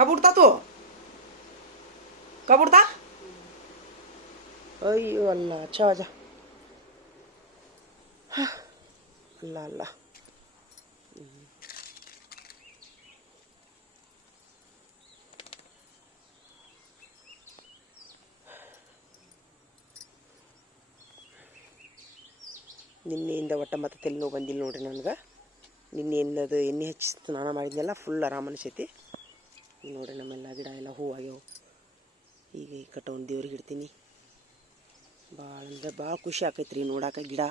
कब उठता तू? कब उठता? अयो अल्लाह, अच्छा आजा। अल्लाह अल्लाह। ನಿನ್ನೆಯಿಂದ ಒಟ್ಟ ಮತ್ತೆ ತಲೆನೋವು ಬಂದಿಲ್ಲ ನೋಡ್ರಿ ನನಗೆ. ನಿನ್ನೆಯಿಂದದು ಎಣ್ಣೆ ಹಚ್ಚಿ ಸ್ನಾನ ಮಾಡಿದ್ನೆಲ್ಲ ಫುಲ್ ಆರಾಮ ಅನಿಸೈತಿ. ಈಗ ನೋಡ್ರಿ ನಮ್ಮೆಲ್ಲ ಗಿಡ ಎಲ್ಲ ಹೂ ಆಗ್ಯಾವ. ಈಗ ಈ ಕಟ್ಟೊಂದು ದೇವ್ರಿಗೆ ಇಡ್ತೀನಿ. ಭಾಳ ಅಂದ್ರೆ ಭಾಳ ಖುಷಿ ಆಕೈತ್ರಿ ನೋಡಾಕ ಗಿಡ.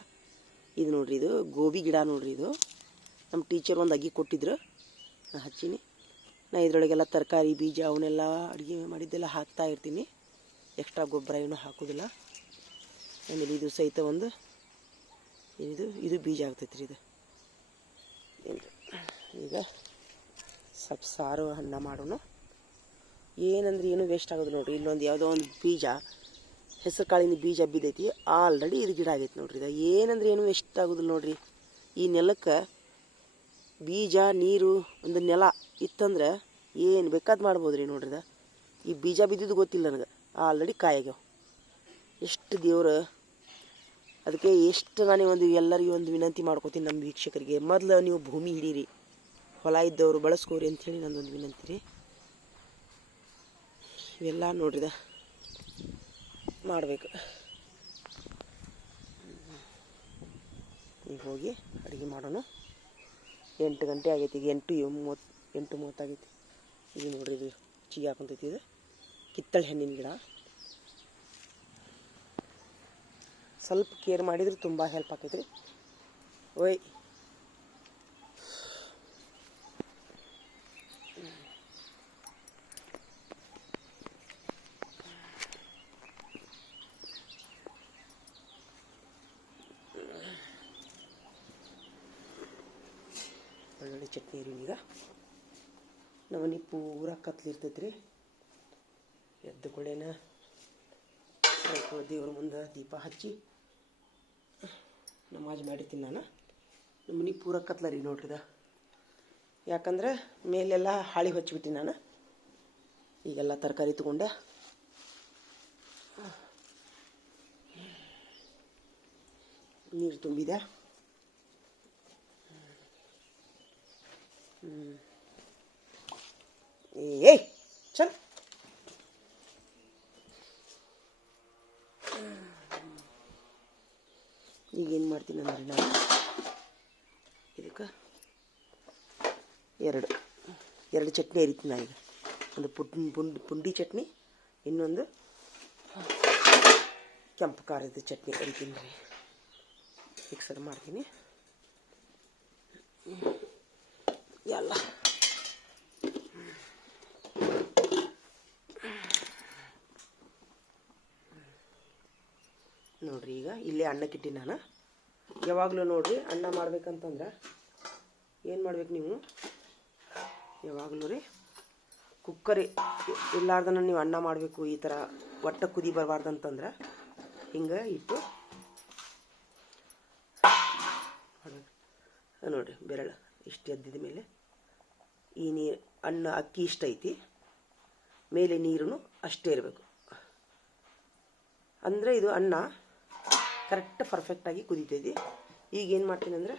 ಇದು ನೋಡ್ರಿ, ಇದು ಗೋಬಿ ಗಿಡ ನೋಡ್ರಿ. ಇದು ನಮ್ಮ ಟೀಚರ್ ಒಂದು ಅಗಿ ಕೊಟ್ಟಿದ್ರು, ನಾ ಹಚ್ಚೀನಿ. ನಾ ಇದ್ರೊಳಗೆಲ್ಲ ತರಕಾರಿ ಬೀಜ ಅವನ್ನೆಲ್ಲ ಅಡುಗೆ ಮಾಡಿದ್ದೆಲ್ಲ ಹಾಕ್ತಾ ಇರ್ತೀನಿ. ಎಕ್ಸ್ಟ್ರಾ ಗೊಬ್ಬರ ಏನೂ ಹಾಕೋದಿಲ್ಲ. ಆಮೇಲೆ ಇದು ಸಹಿತ ಒಂದು ಇದು ಬೀಜ ಆಗ್ತೈತ್ರಿ. ಇದು ಈಗ ಸ್ವಲ್ಪ ಸಾರು ಅನ್ನ ಮಾಡೋಣ. ಏನಂದ್ರೆ ಏನು ವೇಸ್ಟ್ ಆಗೋದು ನೋಡ್ರಿ. ಇಲ್ಲೊಂದು ಯಾವುದೋ ಒಂದು ಬೀಜ, ಹೆಸರು ಕಾಳಿನ ಬೀಜ ಬಿದ್ದೈತಿ. ಆಲ್ರೆಡಿ ಇದು ಗಿಡ ಆಗೈತಿ ನೋಡ್ರಿ. ಇದು ಏನಂದ್ರೆ ಏನು ವೇಸ್ಟ್ ಆಗೋದಿಲ್ಲ ನೋಡ್ರಿ. ಈ ನೆಲಕ್ಕೆ ಬೀಜ ನೀರು ಒಂದು ನೆಲ ಇತ್ತಂದ್ರೆ ಏನು ಬೇಕಾದ್ ಮಾಡ್ಬೋದು ರೀ ನೋಡ್ರಿ. ಈ ಬೀಜ ಬಿದ್ದಿದ್ದು ಗೊತ್ತಿಲ್ಲ ನನಗೆ, ಆಲ್ರೆಡಿ ಕಾಯಾಗ್ಯಾವ. ಎಷ್ಟು ದೇವ್ರು. ಅದಕ್ಕೆ ಎಷ್ಟು ನಾನು ಒಂದು ಎಲ್ಲರಿಗೂ ಒಂದು ವಿನಂತಿ ಮಾಡ್ಕೋತೀನಿ, ನಮ್ಮ ವೀಕ್ಷಕರಿಗೆ, ಮೊದಲು ನೀವು ಭೂಮಿ ಹಿಡೀರಿ, ಹೊಲ ಇದ್ದವರು ಬಳಸ್ಕೋರಿ ಅಂಥೇಳಿ ನಂದೊಂದು ವಿನಂತಿ ರೀ. ಇವೆಲ್ಲ ನೋಡ್ರಿದ ಮಾಡಬೇಕು. ಈಗ ಹೋಗಿ ಅಡುಗೆ ಮಾಡೋಣ. 8 ಗಂಟೆ ಆಗೈತಿ. ಈಗ 8:30 ಆಗೈತಿ. ಈಗ ನೋಡ್ರಿ, ಇದು ಚಿಗಿ ಹಾಕೊಂತೈತಿ. ಇದು ಕಿತ್ತಳೆ ಹಣ್ಣಿನ ಗಿಡ. ಸ್ವಲ್ಪ ಕೇರ್ ಮಾಡಿದ್ರೆ ತುಂಬ ಹೆಲ್ಪ್ ಆಕೈತ್ರಿ. ಓಯ್ ಒಳ್ಳೊಳ್ಳೆ ಚಟ್ನಿ ರೀ. ಈಗ ನಮ್ಮನೆ ಪೂರ ಕತ್ಲಿರ್ತೈತ್ರಿ. ಎದ್ದ ಕೂಡೇನ ಸ್ವಲ್ಪ ದೇವ್ರ ಮುಂದೆ ದೀಪ ಹಚ್ಚಿ ನಮಾಜ್ ಮಾಡಿರ್ತೀನಿ ನಾನು. ನಮ್ಮನೆ ಪೂರ ಕತ್ಲ ರೀ ನೋಡ್ರಿದ. ಯಾಕಂದ್ರೆ ಮೇಲೆಲ್ಲ ಹಾಳಿ ಹಚ್ಚಿಬಿಟ್ಟು ನಾನು ಈಗೆಲ್ಲ ತರಕಾರಿ ತೊಗೊಂಡೆ. ನೀರು ತುಂಬಿದೆ. ಏಯ್ ಚಲ್. ಈಗೇನು ಮಾಡ್ತೀನಿ ಅಂದ್ರೆ ನಾನು ಇದಕ್ಕೆ ಎರಡು ಚಟ್ನಿ ಅರಿತೀನಿ. ನಾನು ಈಗ ಒಂದು ಪುಂಡಿ ಚಟ್ನಿ, ಇನ್ನೊಂದು ಕೆಂಪು ಖಾರದ ಚಟ್ನಿ ಅರಿತೀನಿ ರೀ. ಮಿಕ್ಸರ್ ಮಾಡ್ತೀನಿ ಎಲ್ಲ. ನೋಡ್ರಿ, ಈಗ ಇಲ್ಲೇ ಅನ್ನಕ್ಕಿಟ್ಟಿ ನಾನು. ಯಾವಾಗಲೂ ನೋಡ್ರಿ, ಅನ್ನ ಮಾಡ್ಬೇಕಂತಂದ್ರೆ ಏನು ಮಾಡ್ಬೇಕು ನೀವು, ಯಾವಾಗಲೂ ರೀ ಕುಕ್ಕರ್ ಇಲ್ಲಾರ್ದನ ನೀವು ಅನ್ನ ಮಾಡಬೇಕು. ಈ ಥರ ಒಟ್ಟ ಕುದಿ ಬರಬಾರ್ದಂತಂದ್ರೆ ಹಿಂಗೆ ಇಟ್ಟು ನೋಡ್ರಿ, ಬೆರಳು ಇಷ್ಟು ಎದ್ದಿದ ಮೇಲೆ ಈ ನೀರು, ಅಕ್ಕಿ ಇಷ್ಟ ಐತಿ, ಮೇಲೆ ನೀರು ಅಷ್ಟೇ ಇರಬೇಕು. ಅಂದರೆ ಇದು ಅನ್ನ ಕರೆಕ್ಟ್ ಪರ್ಫೆಕ್ಟಾಗಿ ಕುದೀತೈತಿ. ಈಗ ಏನು ಮಾಡ್ತೀನಿ ಅಂದರೆ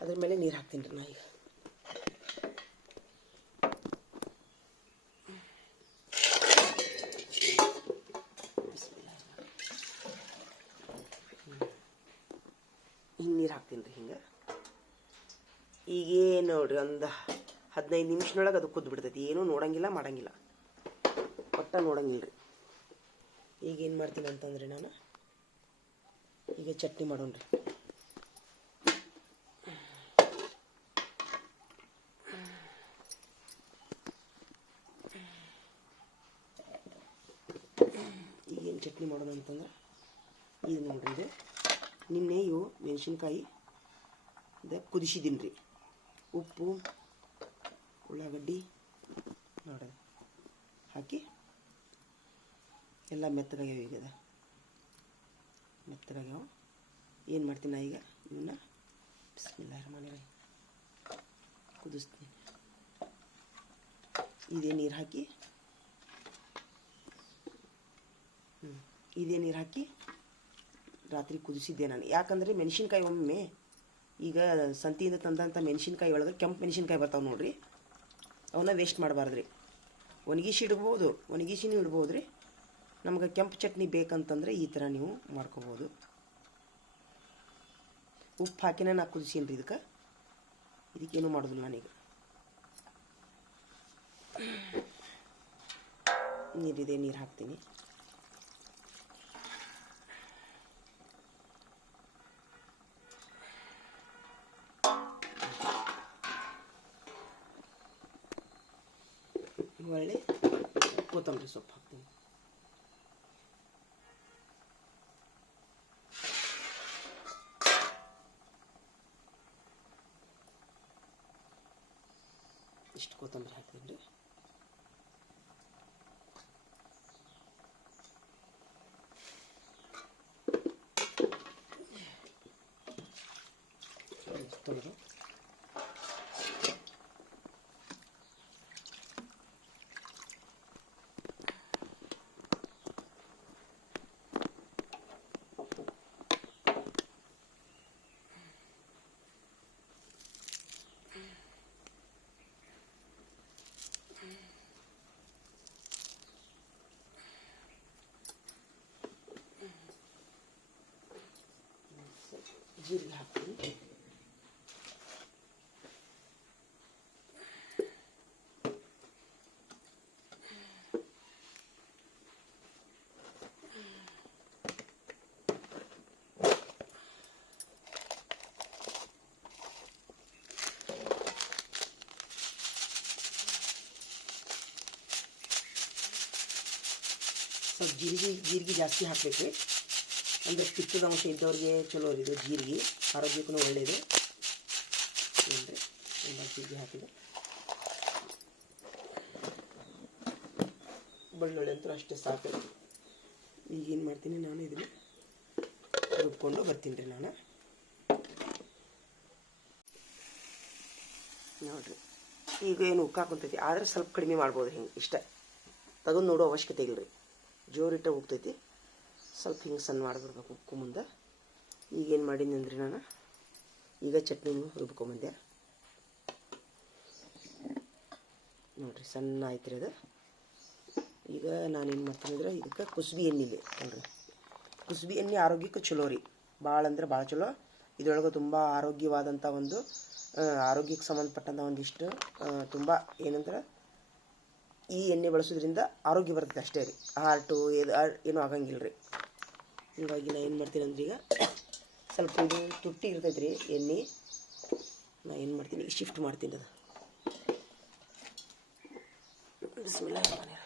ಅದ್ರ ಮೇಲೆ ನೀರು ಹಾಕ್ತೀನಿ ರೀ. ನಾ ಈಗ ಹಿಂಗೆ ನೀರು ಹಾಕ್ತೀನಿ ರೀ. ಹಿಂಗೆ ಈಗೇನು ನೋಡ್ರಿ, ಒಂದು 15 ನಿಮಿಷದೊಳಗೆ ಅದು ಕುದ್ದು ಬಿಡ್ತೈತಿ. ಏನೂ ನೋಡಂಗಿಲ್ಲ, ಮಾಡಂಗಿಲ್ಲ, ಒಟ್ಟ ನೋಡಂಗಿಲ್ಲ ರೀ. ಈಗೇನು ಮಾಡ್ತೀನಿ ಅಂತಂದರೆ ನಾನು ಈಗ ಚಟ್ನಿ ಮಾಡೋಣ ರೀ. ಈಗೇನು ಚಟ್ನಿ ಮಾಡೋಣ ಅಂತಂದ್ರೆ ಇದು ನೋಡ್ರಿ, ಇದು ನಿನ್ನೆ ಇವು ಮೆಣಸಿನ್ಕಾಯಿ ಕುದಿಸಿದ್ದೀನಿ ರೀ. ಉಪ್ಪು, ಉಳ್ಳಾಗಡ್ಡಿ ನೋಡ್ರಿ ಹಾಕಿ ಎಲ್ಲ ಮೆತ್ತಗಾಗ್ಯಾವ. ಈಗ ಮೆತ್ತಗಾಗ್ಯಾವ. ಏನು ಮಾಡ್ತೀನಿ ನಾ ಈಗ ಇವನ್ನ ಬಿಸ್ಮಿಲ್ಲಾಹಿರ್ ರಹಮಾನಿರ್ ರಹೀಮ್ ಕುದಿಸ್ತೀನಿ. ಇದೇ ನೀರು ಹಾಕಿ ಇದೇ ನೀರು ಹಾಕಿ ರಾತ್ರಿ ಕುದಿಸಿದ್ದೆ ನಾನು. ಯಾಕಂದರೆ ಮೆಣಸಿನ್ಕಾಯಿ ಒಮ್ಮೆ ಈಗ ಸಂತಿಯಿಂದ ತಂದಂಥ ಮೆಣಸಿನ್ಕಾಯಿ ಒಳಗೆ ಕೆಂಪು ಮೆಣಸಿನ್ಕಾಯಿ ಬರ್ತಾವೆ ನೋಡಿರಿ, ಅವನ್ನ ವೇಸ್ಟ್ ಮಾಡಬಾರ್ದು ರೀ. ಒಣಗಿಸಿ ಇಡ್ಬೋದು, ಒಣಗಿಸಿನೂ ಇಡ್ಬೋದು ರೀ. ನಮ್ಗೆ ಕೆಂಪು ಚಟ್ನಿ ಬೇಕಂತಂದರೆ ಈ ಥರ ನೀವು ಮಾಡ್ಕೋಬೋದು. ಉಪ್ಪು ಹಾಕಿನ ನಾ ಕುದಿಸೀನಿ ರೀ. ಇದಕ್ಕೇನು ಮಾಡೋದಿಲ್ಲ ನಾನೀಗ. ನೀರಿದೆ, ನೀರು ಹಾಕ್ತೀನಿ. ಒಳ್ಳೆ ಕೊತ್ತಂಬರಿ ಸೊಪ್ಪು ಹಾಕ್ತೀನಿ. ಇಷ್ಟು ಕೊತ್ತಂಬರಿ ಹಾಕ್ತೀನಿ ರೀ. ತೊಳೆದು ಜೀರಿಗೆ ಹಾಕ್ತೀನಿ. ಸ್ವಲ್ಪ ಜೀರಿಗೆ ಜಾಸ್ತಿ ಹಾಕಬೇಕು ರೀ. ಅಂದರೆ ಪಿತ್ತದ ಅಂಶ ಇದ್ದವ್ರಿಗೆ ಚಲೋ ಇದು ಜೀರಿಗೆ, ಆರೋಗ್ಯಕ್ಕೂ ಒಳ್ಳೆಯದು. ಅಂದರೆ ತುಂಬ ಜೀರಿಗೆ ಹಾಕಿದೆ. ಬೆಳ್ಳುಳ್ಳಿ ಅಂತೂ ಅಷ್ಟೇ ಸಾಕು. ಈಗೇನು ಮಾಡ್ತೀನಿ ನಾನು, ಇದನ್ನು ರುಬ್ಕೊಂಡು ಬರ್ತೀನಿ ರೀ ನಾನು. ನೋಡಿರಿ ಈಗ ಏನು ಉಕ್ಕಾಕೊಂತೈತಿ, ಆದರೆ ಸ್ವಲ್ಪ ಕಡಿಮೆ ಮಾಡ್ಬೋದು. ಹಿಂಗೆ ಇಷ್ಟ ತೆಗೆದು ನೋಡೋ ಅವಶ್ಯಕತೆ ಇಲ್ಲ ರೀ. ಜೋರಿಟ್ಟ ಹೋಗ್ತೈತಿ. ಸ್ವಲ್ಪ ಹಿಂಗೆ ಸಣ್ಣ ಮಾಡಿಬಿಡ್ಬೇಕು ಉಕ್ಕು ಮುಂದೆ. ಈಗೇನು ಮಾಡೀನಿ ಅಂದ್ರೆ ನಾನು ಈಗ ಚಟ್ನಿನೂ ರುಬ್ಕೊಂಬಂದೆ ನೋಡಿರಿ. ಸಣ್ಣ ಆಯ್ತು ರೀ ಅದು. ಈಗ ನಾನೇನು ಮಾಡ್ತೀನಿ ಅಂದ್ರೆ ಇದಕ್ಕೆ ಕುಸುಬಿ ಎಣ್ಣೆಲಿ ನೋಡಿರಿ. ಕುಸುಬಿ ಎಣ್ಣೆ ಆರೋಗ್ಯಕ್ಕೆ ಚಲೋ ರೀ, ಭಾಳ ಅಂದ್ರೆ ಭಾಳ ಚಲೋ. ಇದರೊಳಗೆ ತುಂಬ ಆರೋಗ್ಯವಾದಂಥ ಒಂದು ಆರೋಗ್ಯಕ್ಕೆ ಸಂಬಂಧಪಟ್ಟಂಥ ಒಂದಿಷ್ಟು ತುಂಬ ಏನಂದ್ರೆ ಈ ಎಣ್ಣೆ ಬಳಸೋದ್ರಿಂದ ಆರೋಗ್ಯ ಬರ್ತದೆ ಅಷ್ಟೇ ರೀ. ಹಾರ್ಟು ಏನೂ ಆಗಂಗಿಲ್ಲ ರೀ. ಹೀಗಾಗಿ ನಾನು ಏನು ಮಾಡ್ತೀನಿ ಅಂದ್ರೆ ಈಗ ಸ್ವಲ್ಪ ಇದು ತುಟ್ಟಿ ಇರ್ತೈತೆ ರೀ ಎಣ್ಣೆ. ನಾನು ಏನು ಮಾಡ್ತೀನಿ ಈಗ ಶಿಫ್ಟ್ ಮಾಡ್ತೀನಿ ಅದು. ಬಿಸ್ಮಿಲ್ಲಾಹ್ rahmanir rahim.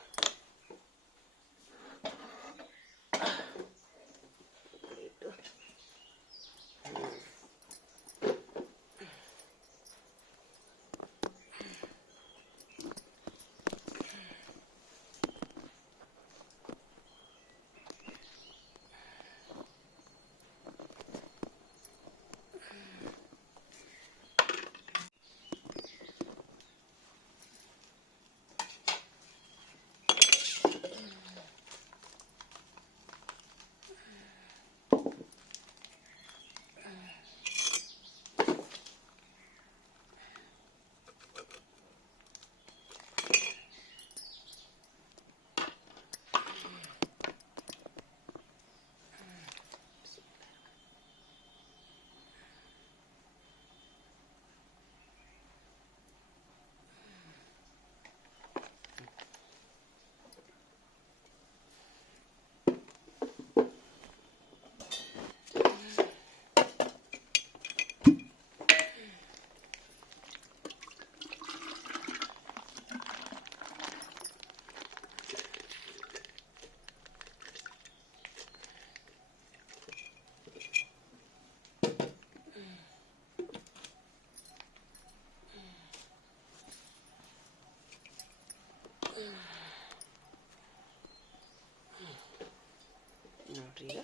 ನೋಡಿರಿ ಈಗ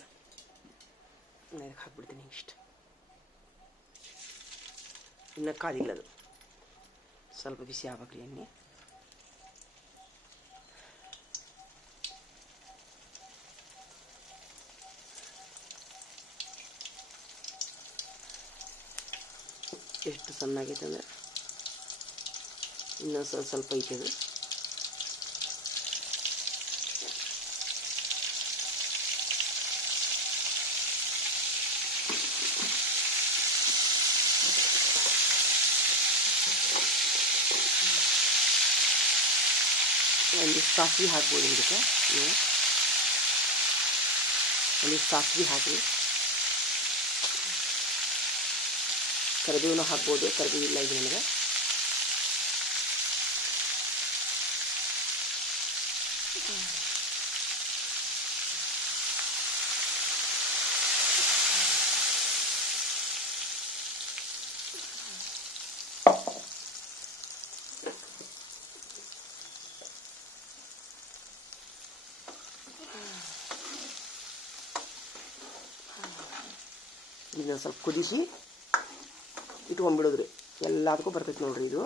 ನಾನು ಇದಕ್ಕೆ ಹಾಕ್ಬಿಡ್ತೀನಿ. ಇಷ್ಟು ಇನ್ನೂ ಕಾದಿಲ್ಲ, ಅದು ಸ್ವಲ್ಪ ಬಿಸಿ ಆಗ್ಬೇಕ್ರಿ ಎಣ್ಣೆ. ಎಷ್ಟು ಸಣ್ಣಾಗೈತೆ ಅಂದರೆ ಇನ್ನೂ ಸ್ವಲ್ಪ ಐತೆ ಅದು. ಒಂದು ಸಾಸಿವೆ ಹಾಕ್ಬೋದು ಇದಕ್ಕೆ. ನೀವು ಒಂದು ಸಾಸಿವೆ ಹಾಕಿ, ಕರಿಬೇವನ್ನ ಹಾಕ್ಬೋದು. ಕರಿಬೇವು ಇಲ್ಲ ಇದು ನನಗೆ. ಇದನ್ನ ಸ್ವಲ್ಪ ಕುದಿಸಿ ಇಟ್ಕೊಂಡ್ಬಿಡೋದ್ರಿ. ಎಲ್ಲದಕ್ಕೂ ಬರ್ತೈತಿ ನೋಡ್ರಿ. ಇದು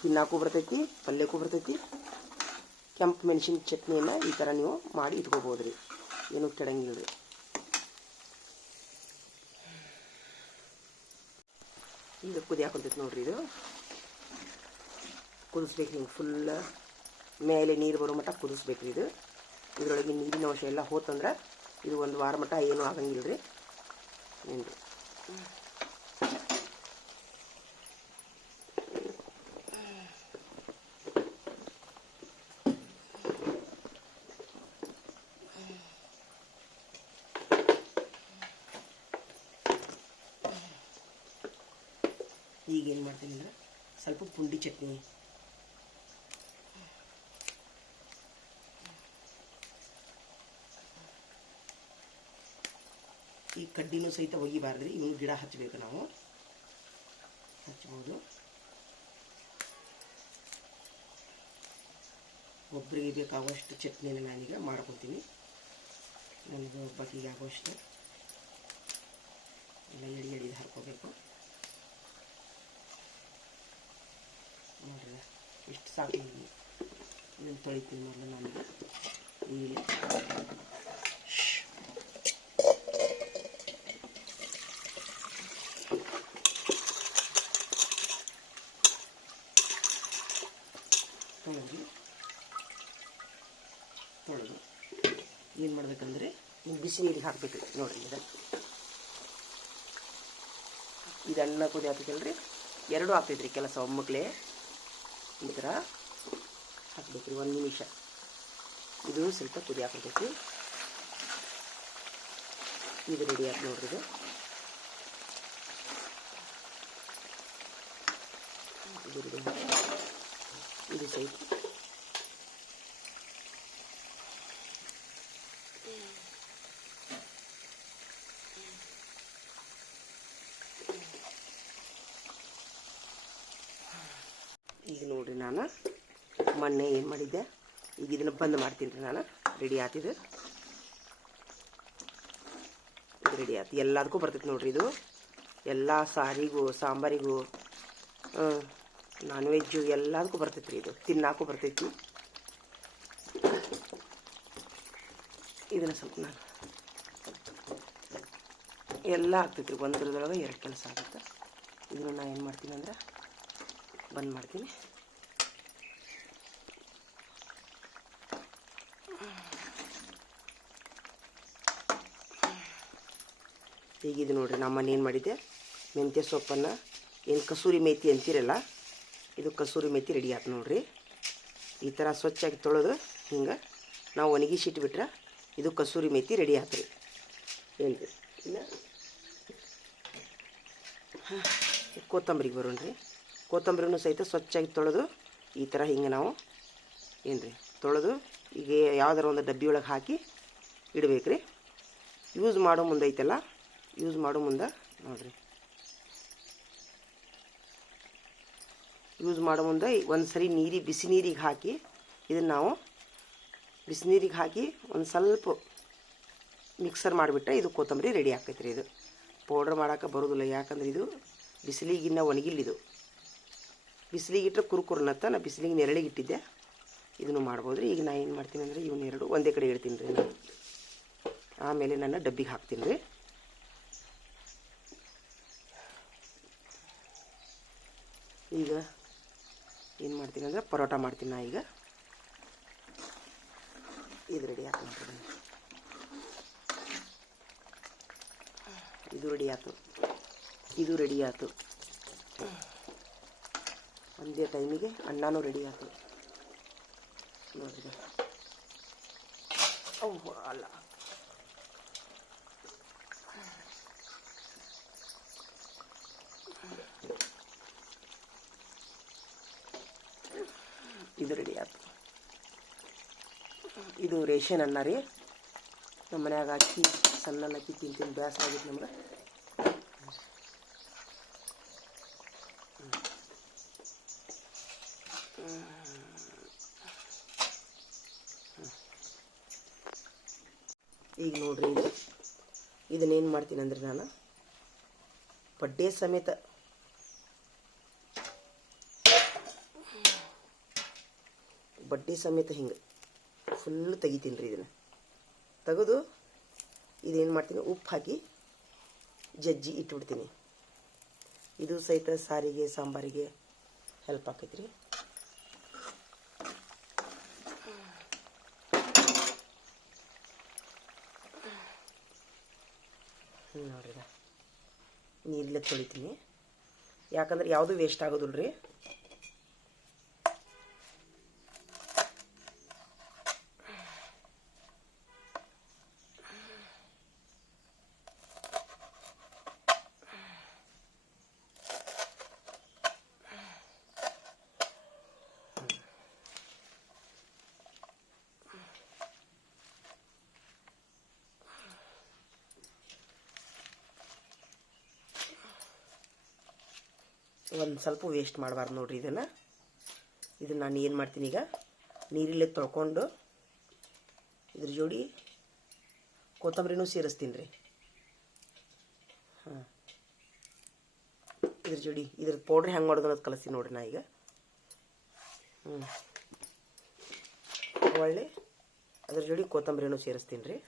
ತಿನ್ನಾಕು ಬರ್ತೈತಿ, ಪಲ್ಯಕ್ಕೂ ಬರ್ತೈತಿ. ಕೆಂಪು ಮೆಣಸಿನ ಚಟ್ನಿಯನ್ನು ಈ ಥರ ನೀವು ಮಾಡಿ ಇಟ್ಕೋಬೋದು ರೀ, ಏನೂ ಕೆಡಂಗಿಲ್ಲ ರೀ. ಈಗ ಕುದಿಯಾಕೊಂತೈತಿ ನೋಡ್ರಿ. ಇದು ಕುದಿಸ್ಬೇಕು ಹಿಂಗೆ ಫುಲ್ ಮೇಲೆ ನೀರು ಬರೋ ಮಟ್ಟ ಕುದಿಸ್ಬೇಕು ರೀ. ಇದು ಇದರೊಳಗೆ ನೀರಿನ ಅಂಶ ಎಲ್ಲ ಹೋತಂದ್ರೆ ಇದು ಒಂದು ವಾರ ಮಟ್ಟ ಏನೂ ಆಗಂಗಿಲ್ಲ ರೀ. ಏನು ರೀ ಈಗೇನು ಮಾಡ್ತೀನಿ ಅಂದರೆ ಸ್ವಲ್ಪ ಪುಂಡಿ ಚಟ್ನಿ, ಈ ಕಡ್ಡಿನೂ ಸಹಿತ ಒಗಿಬಾರ್ದ್ರಿ. ಇವನು ಗಿಡ ಹಚ್ಚಬೇಕು, ನಾವು ಹಚ್ಬೋದು. ಒಬ್ಬರಿಗೆ ಬೇಕಾಗುವಷ್ಟು ಚಟ್ನಿನ ನಾನೀಗ ಮಾಡ್ಕೊತೀನಿ. ನನಗೆ ಒಬ್ಬರಿಗೆ ಆಗುವಷ್ಟು ಎಲ್ಲ ಎಡಿ ಹಾಕ್ಕೋಬೇಕು ನೋಡ್ರಿ. ಇಷ್ಟು ಸಾಕು. ಇದನ್ನು ತೊಳಿತೀನಿ ಮೊದಲು ನನಗೆ. ಇಲ್ಲಿ ತೊಳೆದು ಏನು ಮಾಡ್ಬೇಕಂದ್ರೆ ಬಿಸಿ ನೀರಿಗೆ ಹಾಕ್ಬೇಕು ನೋಡ್ರಿ. ಇದೆಲ್ಲ ಕುದಿ ಹಾಕ್ಬೇಕಲ್ರಿ. ಎರಡೂ ಆಗ್ತೈತ್ರಿ ಕೆಲಸ. ಒಮ್ಮಕ್ಳೇ ಈ ಥರ ಹಾಕ್ಬೇಕ್ರಿ. 1 ನಿಮಿಷ ಇದು ಸ್ವಲ್ಪ ಕುದಿ ಹಾಕ್ತೈತಿ. ಇದು ರೆಡಿ ಆಗಿ ನೋಡ್ರಿ. ಇದು ಸಹಿತ ಈಗ ನೋಡ್ರಿ. ನಾನು ಮೊನ್ನೆ ಏನು ಮಾಡಿದ್ದೆ, ಈಗ ಇದನ್ನು ಬಂದ್ ಮಾಡ್ತೀನಿ ರೀ. ನಾನು ರೆಡಿ ಆತಿದ್ದು. ಇದು ರೆಡಿ ಆಯ್ತು. ಎಲ್ಲದಕ್ಕೂ ಬರ್ತೈತಿ ನೋಡ್ರಿ. ಇದು ಎಲ್ಲ ಸಾರಿಗೂ, ಸಾಂಬಾರಿಗೂ, ನಾನ್ ವೆಜ್ಜು ಎಲ್ಲದಕ್ಕೂ ಬರ್ತೈತಿ ರೀ. ಇದು ತಿನ್ನಾಕು ಬರ್ತೈತಿ. ಇದನ್ನು ಸ್ವಲ್ಪ ನಾನು ಎಲ್ಲ ಆಗ್ತೈತಿ ರೀ. ಒಂದರದೊಳಗೆ 2 ಕೆಲಸ ಆಗುತ್ತೆ. ಇದನ್ನು ನಾನು ಏನು ಮಾಡ್ತೀನಿ ಅಂದ್ರೆ ಬಂದ್ ಮಾಡ್ತೀನಿ. ಈಗ ಇದು ನೋಡ್ರಿ. ನಮ್ಮನೆ ಏನು ಮಾಡಿದ್ದೆ, ಮೆಂತ್ಯ ಸೊಪ್ಪನ್ನು ಏನು ಕಸೂರಿ ಮೇಥಿ ಅಂತೀರಲ್ಲ, ಇದು ಕಸೂರಿ ಮೇಥಿ ರೆಡಿ ಆಯ್ತು ನೋಡ್ರಿ. ಈ ಥರ ಸ್ವಚ್ಛಾಗಿ ತೊಳೆದು ಹಿಂಗೆ ನಾವು ಒಣಗಿಸಿಟ್ಬಿಟ್ರೆ ಇದು ಕಸೂರಿ ಮೇಥಿ ರೆಡಿ ಆಯ್ತು ರೀ. ಏನು ರೀ ಇನ್ನು ಕೊತ್ತಂಬರಿಗೆ ಬರೋಣ ರೀ. ಕೊತ್ತಂಬರಿನೂ ಸಹಿತ ಸ್ವಚ್ಛಾಗಿ ತೊಳೆದು ಈ ಥರ ಹಿಂಗೆ ನಾವು ಏನು ರೀ ತೊಳೆದು ಈಗ ಯಾವ್ದಾರ ಒಂದು ಡಬ್ಬಿ ಒಳಗೆ ಹಾಕಿ ಇಡಬೇಕು ರೀ. ಯೂಸ್ ಮಾಡೋ ಮುಂದೆ ಐತಲ್ಲ, ಯೂಸ್ ಮಾಡೋ ಮುಂದೆ ನೋಡಿರಿ, ಯೂಸ್ ಮಾಡೋ ಮುಂದೆ ಒಂದು ಸರಿ ಬಿಸಿ ನೀರಿಗೆ ಹಾಕಿ ಇದನ್ನು ನಾವು ಬಿಸಿ ನೀರಿಗೆ ಹಾಕಿ ಒಂದು ಸ್ವಲ್ಪ ಮಿಕ್ಸರ್ ಮಾಡಿಬಿಟ್ರೆ ಇದು ಕೊತ್ತಂಬರಿ ರೆಡಿ ಆಕೈತೆ ರೀ. ಇದು ಪೌಡ್ರ್ ಮಾಡೋಕೆ ಬರೋದಿಲ್ಲ, ಯಾಕಂದ್ರೆ ಇದು ಬಿಸಿಲಿಗಿನ್ನ ಒಣಗಿಲ್ಲ. ಇದು ಬಿಸಿಲಿಗಿಟ್ರೆ ಕುರುಕುರ್ನತ್ತ. ನಾನು ಬಿಸಿಲಿಗೆ ನೆರಳಿಗೆ ಇಟ್ಟಿದ್ದೆ. ಇದನ್ನು ಮಾಡ್ಬೋದು ರೀ. ಈಗ ನಾನು ಏನು ಮಾಡ್ತೀನಿ ಅಂದರೆ ಇವನ್ನೆರಡು ಒಂದೇ ಕಡೆ ಇಡ್ತೀನಿ ರೀ ನಾನು. ಆಮೇಲೆ ನನ್ನ ಡಬ್ಬಿಗೆ ಹಾಕ್ತೀನಿ ರೀ. ಈಗ ಏನು ಮಾಡ್ತೀನಿ ಅಂದರೆ ಪರೋಟ ಮಾಡ್ತೀನಿ ನಾ. ಈಗ ಇದು ರೆಡಿ ಹಾಕ್ತೀನಿ. ಇದು ರೆಡಿ ಆಯ್ತು, ಇದು ರೆಡಿ ಆಯ್ತು. ಒಂದೇ ಟೈಮಿಗೆ ಅನ್ನನೂ ರೆಡಿ ಆಯ್ತು ನೋಡ್ರಿ. ಅವು ಅಲ್ಲ, ಇದು ರೆಡಿ ಆಯ್ತು. ಇದು ರೇಷನ್ ಅನ್ನ ರೀ. ನಮ್ಮ ಮನ್ಯಾಗ ಅಕ್ಕಿ ಸಣ್ಣ ಅಕ್ಕಿ ತಿಂತೀನಿ, ಬೇಸರ ಆಗಿತ್ತು ನಮ್ಗೆ. ಈಗ ನೋಡ್ರಿ, ಇದನ್ನೇನು ಮಾಡ್ತೀನಿ ಅಂದ್ರೆ ನಾನು ಬಡ್ಡೆ ಸಮೇತ ಹಿಂಗೆ ಫುಲ್ಲು ತೆಗಿತೀನಿ ರೀ. ಇದನ್ನು ತೆಗೆದು ಇದೇನು ಮಾಡ್ತೀನಿ, ಉಪ್ಪು ಹಾಕಿ ಜಜ್ಜಿ ಇಟ್ಬಿಡ್ತೀನಿ. ಇದು ಸಹಿತ ಸಾರಿಗೆ ಸಾಂಬಾರಿಗೆ ಹೆಲ್ಪ್ ಆಕೈತೆ ರೀ. ನೋಡ್ರಿ, ನೀರಲ್ಲೇ ತೊಳಿತೀನಿ, ಯಾಕಂದ್ರೆ ಯಾವುದು ವೇಸ್ಟ್ ಆಗೋದಿಲ್ಲ ರೀ. ಒಂದು ಸ್ವಲ್ಪ ವೇಸ್ಟ್ ಮಾಡಬಾರ್ದು ನೋಡ್ರಿ. ಇದನ್ನು ನಾನು ಏನು ಮಾಡ್ತೀನಿ, ಈಗ ನೀರಲ್ಲೇ ತೊಳ್ಕೊಂಡು ಇದ್ರ ಜೋಡಿ ಕೊತ್ತಂಬರಿನೂ ಸೇರಿಸ್ತೀನಿ ರೀ. ಹಾಂ, ಇದ್ರ ಜೋಡಿ ಇದ್ರ ಪೌಡ್ರ್ ಹೆಂಗೆ ಮಾಡೋದು ಅನ್ನೋದು ಕಲಿಸ್ತೀನಿ ನೋಡ್ರಿ ನಾ ಈಗ. ಒಳ್ಳೆ ಅದ್ರ ಜೋಡಿ ಕೊತ್ತಂಬರಿನೂ ಸೇರಿಸ್ತೀನಿ ರೀ.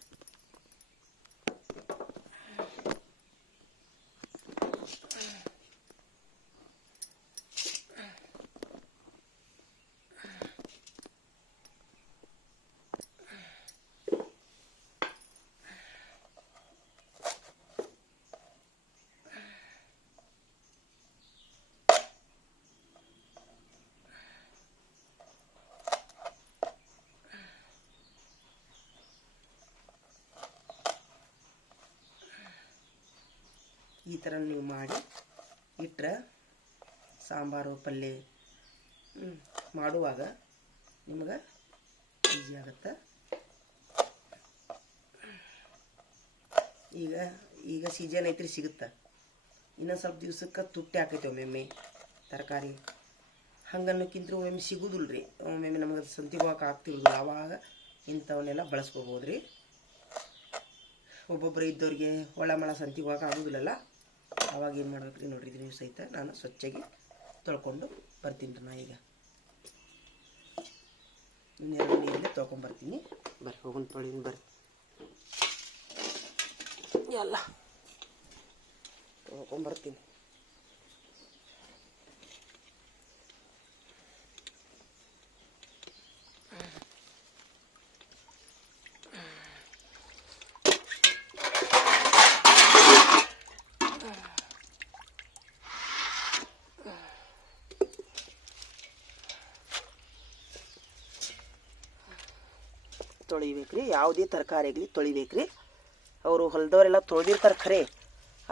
ಈ ಥರ ನೀವು ಮಾಡಿ ಇಟ್ಟರೆ ಸಾಂಬಾರು ಪಲ್ಯ ಮಾಡುವಾಗ ನಿಮ್ಗೆ ಈಸಿ ಆಗುತ್ತೆ. ಈಗ ಸೀಸನ್ ಐತ್ರಿ, ಸಿಗುತ್ತೆ. ಇನ್ನೊಂದು ಸ್ವಲ್ಪ ದಿವ್ಸಕ್ಕೆ ತುಟ್ಟಿ ಹಾಕೈತೆ ಒಮ್ಮೊಮ್ಮೆ ತರಕಾರಿ. ಹಂಗನ್ನೋಕ್ಕಿಂತ ಒಮ್ಮೆ ಸಿಗೋದಿಲ್ಲ ರೀ. ಒಮ್ಮೊಮ್ಮೆ ನಮಗೆ ಸಂತಿಗೆ ಹೋಗಕ್ಕೆ ಆಗ್ತಿರೋದಿಲ್ಲ. ಆವಾಗ ಇಂಥವನ್ನೆಲ್ಲ ಬಳಸ್ಕೋಬೋದು ರೀ. ಒಬ್ಬೊಬ್ಬರು ಇದ್ದವ್ರಿಗೆ ಒಳ ಸಂತಿಗೆ ಹೋಗಕ್ಕೆ ಆಗೋದಿಲ್ಲಲ್ಲ. ಆವಾಗ ಏನು ಮಾಡ್ಬೇಕು ರೀ ನೋಡ್ರಿ. ನೀವು ಸಹಿತ ನಾನು ಸ್ವಚ್ಛಾಗಿ ತೊಳ್ಕೊಂಡು ಬರ್ತೀನಿ ರೀ. ನಾ ಈಗ ಇನ್ನೆರಡು ನೀರಲ್ಲೇ ತೊಳ್ಕೊಂಬರ್ತೀನಿ. ಬರ್ರಿ ಹೋಗೋಣ, ತೊಳಿನ ಬರ್ರಿ. ಎಲ್ಲ ತೊಳ್ಕೊಂಬರ್ತೀನಿ. ತೊಳಿಬೇಕ್ರಿ. ಯಾವುದೇ ತರಕಾರಿ ಆಗಲಿ ತೊಳಿಬೇಕ್ರಿ. ಅವರು ಹೊಲದವರೆಲ್ಲ ತೊಳೆದಿರ್ತಾರೆ ಖರೆ,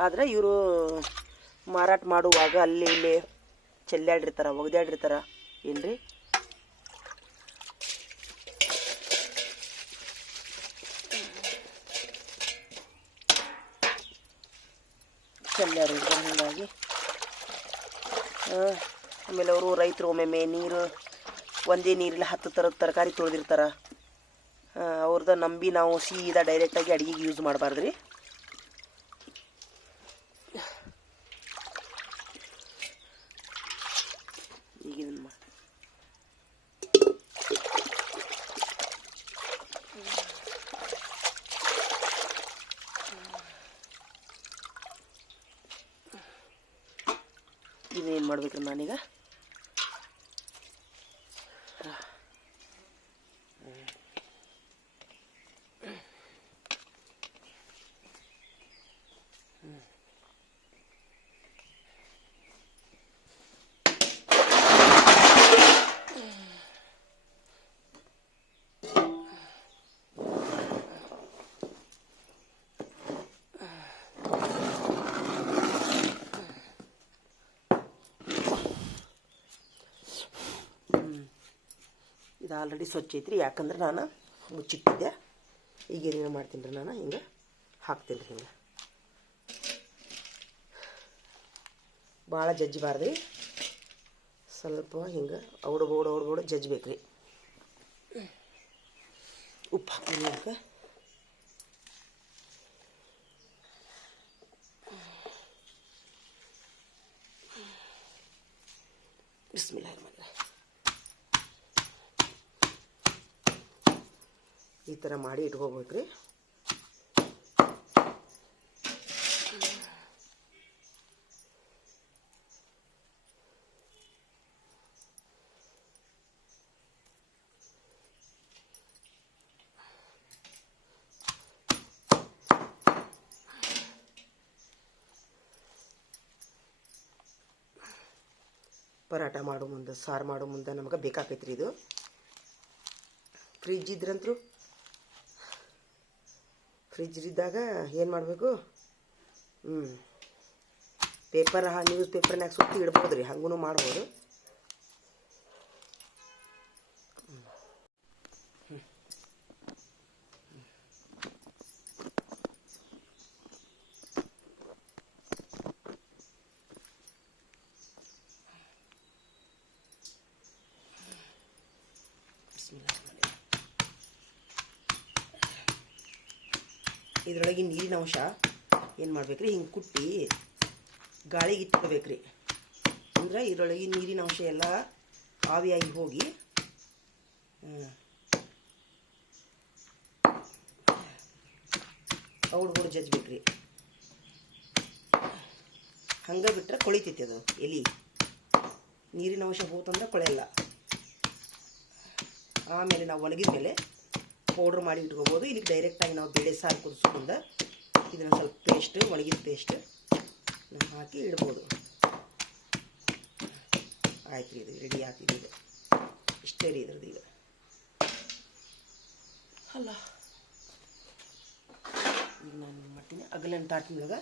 ಆದರೆ ಇವರು ಮಾರಾಟ ಮಾಡುವಾಗ ಅಲ್ಲಿ ಇಲ್ಲಿ ಚೆಲ್ಲಾಡಿರ್ತಾರೆ, ಒಗ್ದಾಡಿರ್ತಾರೆ ಏನ್ರಿ. ಚೆಲ್ಲಾಡಿರ್ತಾರೆ. ಹೀಗಾಗಿ ಆಮೇಲೆ ಅವರು ರೈತರು ಒಮ್ಮೊಮ್ಮೆ ನೀರು ಒಂದೇ ನೀರಲ್ಲಿ 10 ಥರದ ತರಕಾರಿ ತೊಳೆದಿರ್ತಾರೆ. ಅವ್ರದ್ದು ನಂಬಿ ನಾವು ಸೀದಾ ಡೈರೆಕ್ಟಾಗಿ ಅಡುಗೆಗೆ ಯೂಸ್ ಮಾಡಬಾರ್ದು ರೀ. ಈಗ ಇದನ್ನು ಮಾಡಿ ಇದನ್ನೇನು ಮಾಡ್ಬೇಕ್ರಿ ನಾನೀಗ ಇದು ಆಲ್ರೆಡಿ ಸ್ವಚ್ಛ ಐತ್ರಿ, ಯಾಕಂದ್ರೆ ನಾನು ಮುಚ್ಚಿಟ್ಟಿದ್ದೆ. ಈಗ ಏನೇನು ಮಾಡ್ತೀನಿ ರೀ, ನಾನು ಹಿಂಗೆ ಹಾಕ್ತೀನಿ ರೀ. ಹಿಂಗೆ ಭಾಳ ಜಜ್ಜಬಾರ್ದು ರೀ, ಸ್ವಲ್ಪ ಹಿಂಗೆ ಔಡ್ಬೋಡು ಜಜ್ಬೇಕು ರೀ. ಉಪ್ಪು ಹಾಕ್ತೀನಿ ಅದಕ್ಕೆ. ಬಿಸ್ಮಿಲ್ಲಾಹಿರ್ ರಹಮಾನಿರ್ ರಹೀಮ್. ಈ ಥರ ಮಾಡಿ ಇಟ್ಕೋಬೇಕ್ರಿ. ಪರಾಟ ಮಾಡೋ ಮುಂದೆ, ಸಾರು ಮಾಡೋ ಮುಂದೆ ನಮಗೆ ಬೇಕಾಕೈತ್ರಿ ಇದು. ಫ್ರಿಜ್ ಇದ್ರಂತರೂ, ಫ್ರಿಜ್ ಇದ್ದಾಗ ಏನು ಮಾಡಬೇಕು, ನ್ಯೂಸ್ ಪೇಪರ್ನಾಗ ಸುತ್ತಿ ಇಡ್ಬೋದು ರೀ, ಹಂಗೂ ಮಾಡ್ಬೋದು. ಇದರೊಳಗೆ ನೀರಿನ ಅಂಶ ಏನು ಮಾಡ್ಬೇಕ್ರಿ, ಹಿಂಗೆ ಕುಟ್ಟಿ ಗಾಳಿಗೆ ಇಟ್ಕೋಬೇಕ್ರಿ. ಅಂದ್ರೆ ಇದರೊಳಗೆ ನೀರಿನ ಅಂಶ ಎಲ್ಲ ಆವಿಯಾಗಿ ಹೋಗಿ ಔಡ್ಬೋಡು ಜಜ್ಬೇಕ್ರಿ. ಹಂಗೆ ಬಿಟ್ರೆ ಕೊಳಿತೈತಿ ಅದು ಎಲೆ. ನೀರಿನ ಅಂಶ ಹೋತಂದ್ರೆ ಕೊಳೆಯಲ್ಲ. ಆಮೇಲೆ ನಾವು ಒಣಗಿದ ಮೇಲೆ ಪೌಡ್ರ್ ಮಾಡಿ ಇಟ್ಕೋಬೋದು. ಇಲ್ಲಿಗೆ ಡೈರೆಕ್ಟಾಗಿ ನಾವು ಬೇಳೆ ಸಾರು ಕುದಿಸ್ಕೊಂಡು ಇದನ್ನು ಸ್ವಲ್ಪ ಪೇಸ್ಟ್, ಒಣಗಿದ ಪೇಸ್ಟ್ ಹಾಕಿ ಇಡ್ಬೋದು. ಆಯ್ತು ರೀ, ಇದು ರೆಡಿ ಆಗ್ತಿದೆ. ಇದು ಇಷ್ಟೇ ರೀ ಇದ್ರದ್ದು. ಈಗ ಅಲ್ಲ, ಈಗ ನಾನು ಮಾಡ್ತೀನಿ ಅಗಲನ್ ತಾಟಿನೊಳಗೆ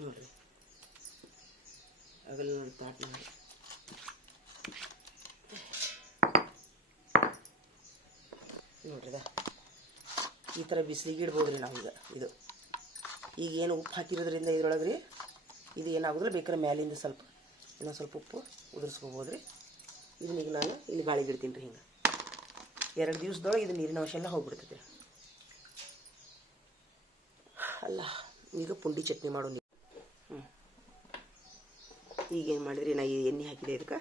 ನೋಡಿರಿ, ಅಗಲ ನೋಡಿ ತಾಟ್ ಮಾಡಿ ನೋಡ್ರಿದ ಈ ಥರ ಬಿಸಿಲಿಗೆ ಇಡ್ಬೋದು ರೀ ನಾವು. ಈಗ ಈಗ ಏನು ಉಪ್ಪು ಹಾಕಿರೋದ್ರಿಂದ ಇದ್ರೊಳಗೆ ರೀ ಇದು ಏನಾಗೋದಿಲ್ಲ. ಬೇಕಾದ್ರೆ ಮ್ಯಾಲಿಂದ ಸ್ವಲ್ಪ ಇನ್ನೊಂದು ಸ್ವಲ್ಪ ಉಪ್ಪು ಉದುರಿಸ್ಕೋಬೋದು ರೀ. ಇದನ್ನ ಈಗ ನಾನು ಇಲ್ಲಿ ಗಾಳಿಗೆ ಇಡ್ತೀನಿ ರೀ. ಹಿಂಗೆ 2 ದಿವಸದೊಳಗೆ ಇದು ನೀರಿನ ಅಂಶ ಎಲ್ಲ ಹೋಗ್ಬಿಡ್ತೈತೆ. ಅಲ್ಲ, ಈಗ ಪುಂಡಿ ಚಟ್ನಿ ಮಾಡೋ ನೀರು. ಈಗೇನು ಮಾಡಿದ್ರಿ, ನಾ ಈ ಎಣ್ಣೆ ಹಾಕಿದೆ ಇದಕ್ಕೆ.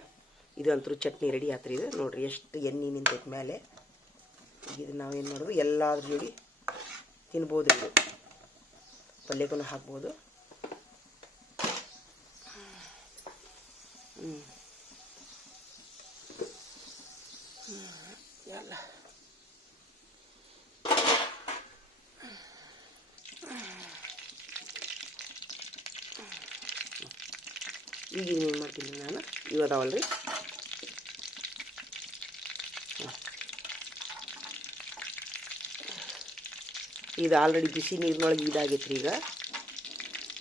ಇದು ಅಂತೂ ಚಟ್ನಿ ರೆಡಿ ಆತ್ರಿ. ಇದು ನೋಡಿರಿ ಎಷ್ಟು ಎಣ್ಣೆ ನಿಂತೈತೆ ಮೇಲೆ. ಈಗ ಇದು ನಾವೇನು ಮಾಡೋದು, ಎಲ್ಲಾದ್ರ ಜೋಡಿ ತಿನ್ಬೋದು. ಇದು ಪಲ್ಯಕ್ಕೂ ಹಾಕ್ಬೋದು. ಎಲ್ಲ ಈಗ ಏನು ಮಾಡ್ತೀನಿ ನಾನು, ಇವದಾವಲ್ರಿ, ಇದು ಆಲ್ರೆಡಿ ಬಿಸಿ ನೀರಿನೊಳಗೆ ಇದಾಗೈತೆ ರೀ.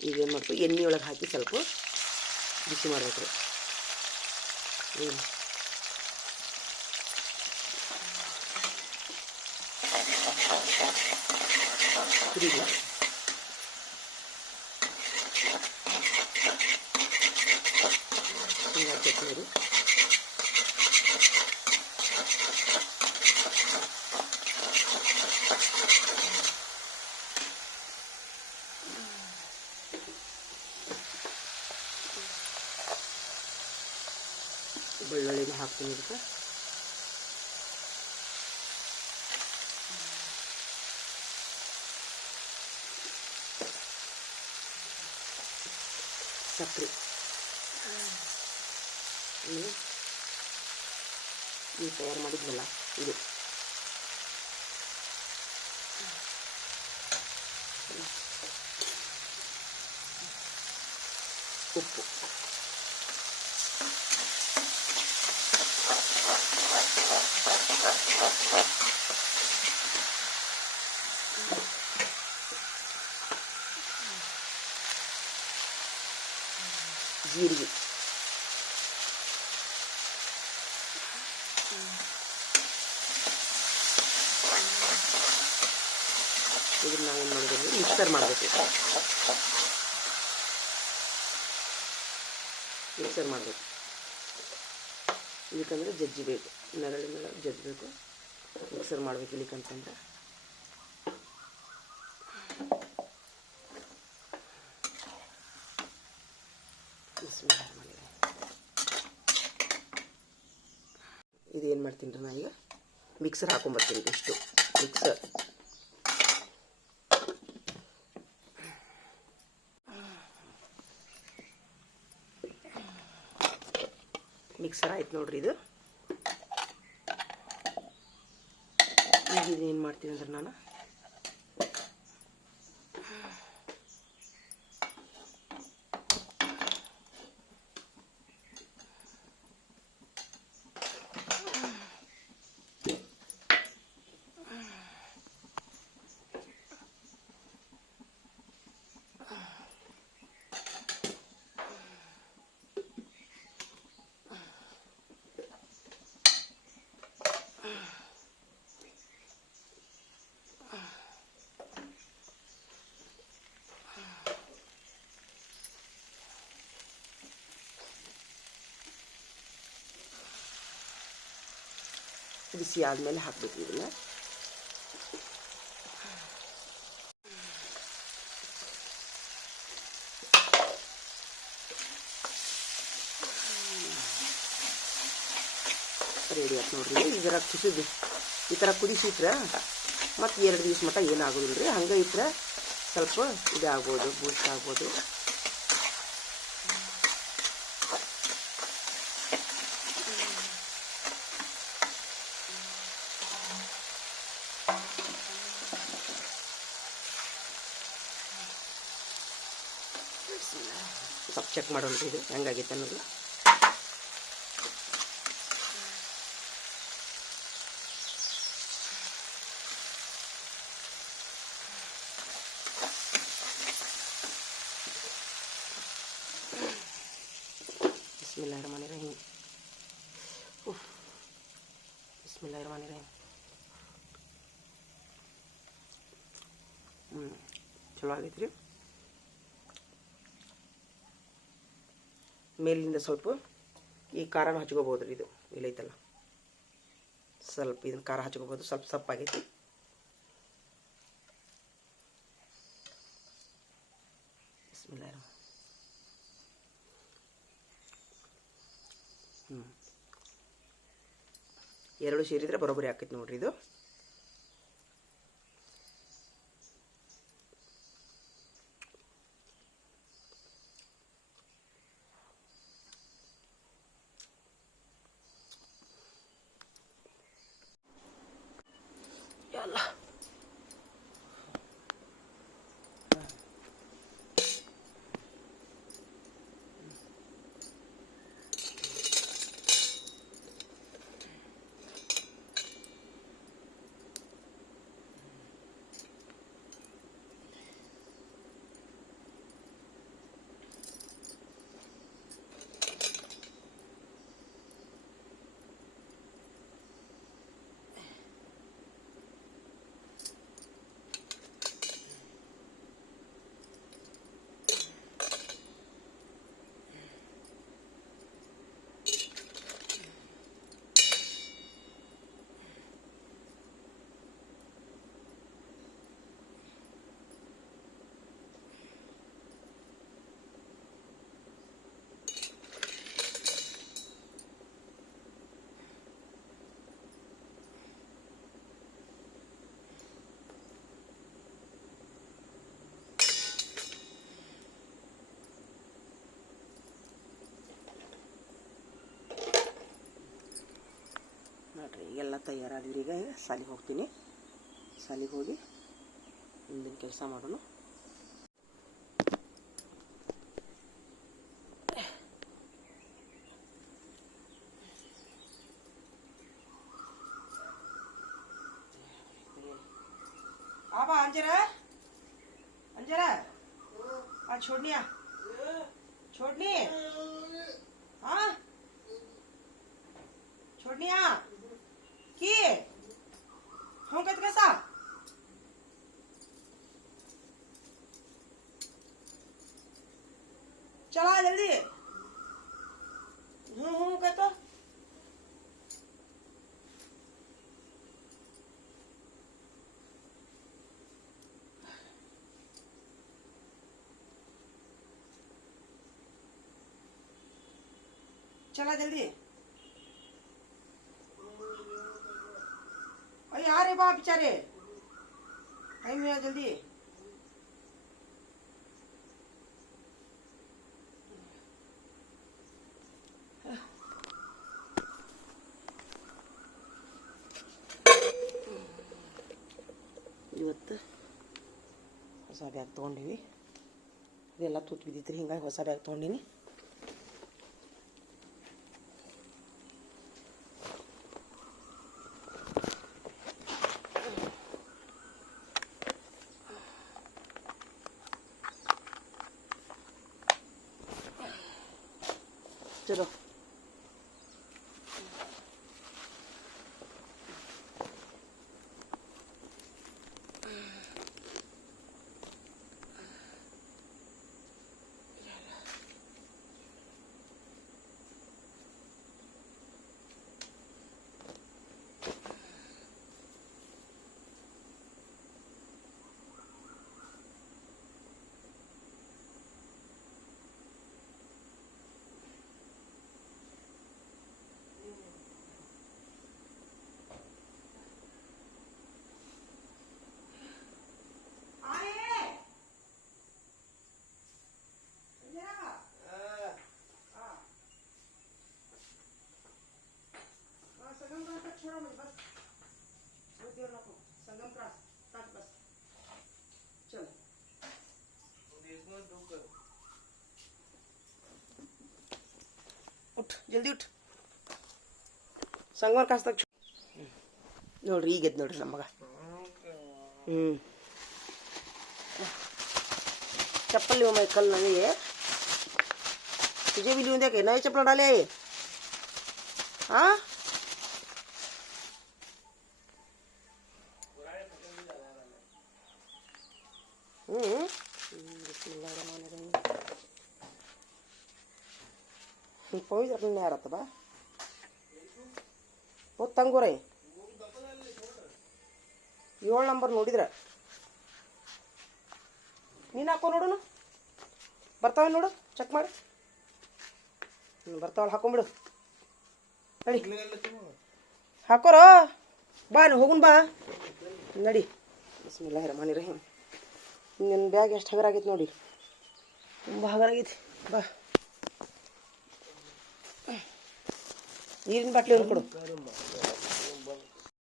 ಈಗ ಏನು ಮಾಡ್ಬೇಕು, ಎಣ್ಣೆ ಒಳಗೆ ಹಾಕಿ ಸ್ವಲ್ಪ ಬಿಸಿ ಮಾಡ್ಬೇಕು ರೀ. ಕುದಿಲ್ಲ, ಶೇಂಗಾ ಚಟ್ನಿ ರೀ. ಬೆಳ್ಳುಳ್ಳಿನ ಹಾಕ್ತೀನಿ ಇದಕ್ಕೆ. ಸಕ್ಕರೆ ಈ ತಯಾರು ಮಾಡಿದ್ವಲ್ಲ ಇದು. ಉಪ್ಪು, ಜೀರಿಗೆ, ಇದನ್ನ ನಾವೇನು ಮಾಡೋದು ಮಿಕ್ಸರ್ ಮಾಡಬೇಕು. ಮಿಕ್ಸರ್ ಮಾಡಬೇಕು ಇದಕ್ಕಂದ್ರೆ ಜಜ್ಜಿಬೇಕು, ನೆರಳಿನ ಜಜ್ಜಬೇಕು, ಮಿಕ್ಸರ್ ಮಾಡಬೇಕು ಇಲ್ಲಿಕಂತಂದ್ರೆ. ಇದೇನು ಮಾಡ್ತೀನಿ ರೀ ನಾನೀಗ ಮಿಕ್ಸರ್ ಹಾಕೊಂಬರ್ತೀನಿ. ಇಷ್ಟು ಮಿಕ್ಸರ್ ಆಯ್ತು ನೋಡ್ರಿ. ಇದು ಈಗ ಇದೇನು ಮಾಡ್ತೀನಿ ಅಂದ್ರೆ ನಾನು ಬಿಸಿ ಆದಮೇಲೆ ಹಾಕಬೇಕು ಇದನ್ನು. ರೆಡಿ ಆಯ್ತು ನೋಡ್ರಿ. ಇದರ ಈ ಥರ ಕುದಿಸಿಟ್ರೆ ಮತ್ತು 2 ದಿವಸ ಮಟ್ಟ ಏನಾಗೋದಿಲ್ಲ ರೀ. ಹಂಗೆ ಇಟ್ಟರೆ ಸ್ವಲ್ಪ ಇದಾಗ್ಬೋದು, ಬೂಸ್ಟ್ ಆಗ್ಬೋದು. ಸ್ವಲ್ಪ ಚೆಕ್ ಮಾಡೋಣ ಇದು ಹೆಂಗಾಗೈತೆ ಅನ್ನೋದು. ಬಿಸ್ಮಿಲ್ಲಾಹಿರ್ರಹ್ಮಾನಿರ್ರಹೀಮ್. ಬಿಸ್ಮಿಲ್ಲಾಹಿರ್ರಹ್ಮಾನಿರ್ರಹೀಮ್. ಚಲೋ ಆಗೈತೆ ರೀ. ಮೇಲಿಂದ ಸ್ವಲ್ಪ ಈ ಖಾರನ ಹಚ್ಕೋಬೋದು ರೀ. ಇದು ಇಲ್ಲೈತಲ್ಲ ಸ್ವಲ್ಪ ಇದನ್ನ ಖಾರ ಹಚ್ಕೋಬೋದು. ಸ್ವಲ್ಪ ಸಪ್ಪಾಗೈತಿ. ಬಿಸ್ಮಿಲ್ಲಾಹಿರ್. 2 ಸೇರಿದ್ರೆ ಬರೋಬ್ಬರಿ ಆಕೈತಿ ನೋಡ್ರಿ. ಇದು ಎಲ್ಲ ನೋಡ್ರಿ ಎಲ್ಲ ತಯಾರಾದ್ರಿ. ಈಗ ಸಾಲಿಗೆ ಹೋಗ್ತೀನಿ. ಸಾಲಿಗೆ ಹೋಗಿ ಮುಂದಿನ ಕೆಲಸ ಮಾಡೋಣ. अंजरा अंजरा आज छोड़निया छोडणी हाँ छोडणी हाँ की हूँ कहते कैसा चला जल्दी हूँ कहतो चला जल्दी अरे आ रे बा बेचारे टाइम हुआ जल्दी ಇವತ್ತು ಹೊಸ ಬ್ಯಾಗ್ ತೊಗೊಂಡಿವಿ ಇದೆಲ್ಲ ತೂತು ಬಿದ್ದಿತ್ತು ಹಿಂಗಾಗಿ ಹೊಸ ಬ್ಯಾಗ್ ತೊಗೊಂಡಿನಿ चलो छोड़ा मुझे बस बहुत देर रखो संगम क्रॉस काट बस चल उठ जल्दी उठ संगम क्रॉस तक ನೋಡ್ರಿ ಈಗ ಎದ್ದು ನೋಡ್ರಿ ನಮ್ಮ ಮಗ चप्पल लियो मैं कल नहीं है तुझे भी लियो देखे नए चप्पल डाले हाँ पहुंच अपने नहीं आ रहा था बा बहुत तंग हो रहे 7 ನಂಬರ್ ನೋಡಿದ್ರೆ ನೀನು ಹಾಕೋ ನೋಡು ಬರ್ತಾವೆ ನೋಡು ಚೆಕ್ ಮಾಡಿ ಬರ್ತಾವಲ್ಲ ಹಾಕೊಂಬಿಡು ನಡಿ ಹಾಕೋರೋ ಬಾ ಹೋಗುನ್ ಬಾ ನಡಿ ಬಿಸ್ಮಿಲ್ಲಾಹಿರ್ ರಹಮಾನಿರ್ ರಹೀಮ್ ನಿನ್ನ ಬ್ಯಾಗ್ ಎಷ್ಟು ಹಗರಾಗೈತೆ ನೋಡಿ ತುಂಬ ಹಗರಾಗೈತಿ ಬಾ ನೀರಿನ ಬಾಟ್ಲಿ ಒಂದು ಕೊಡು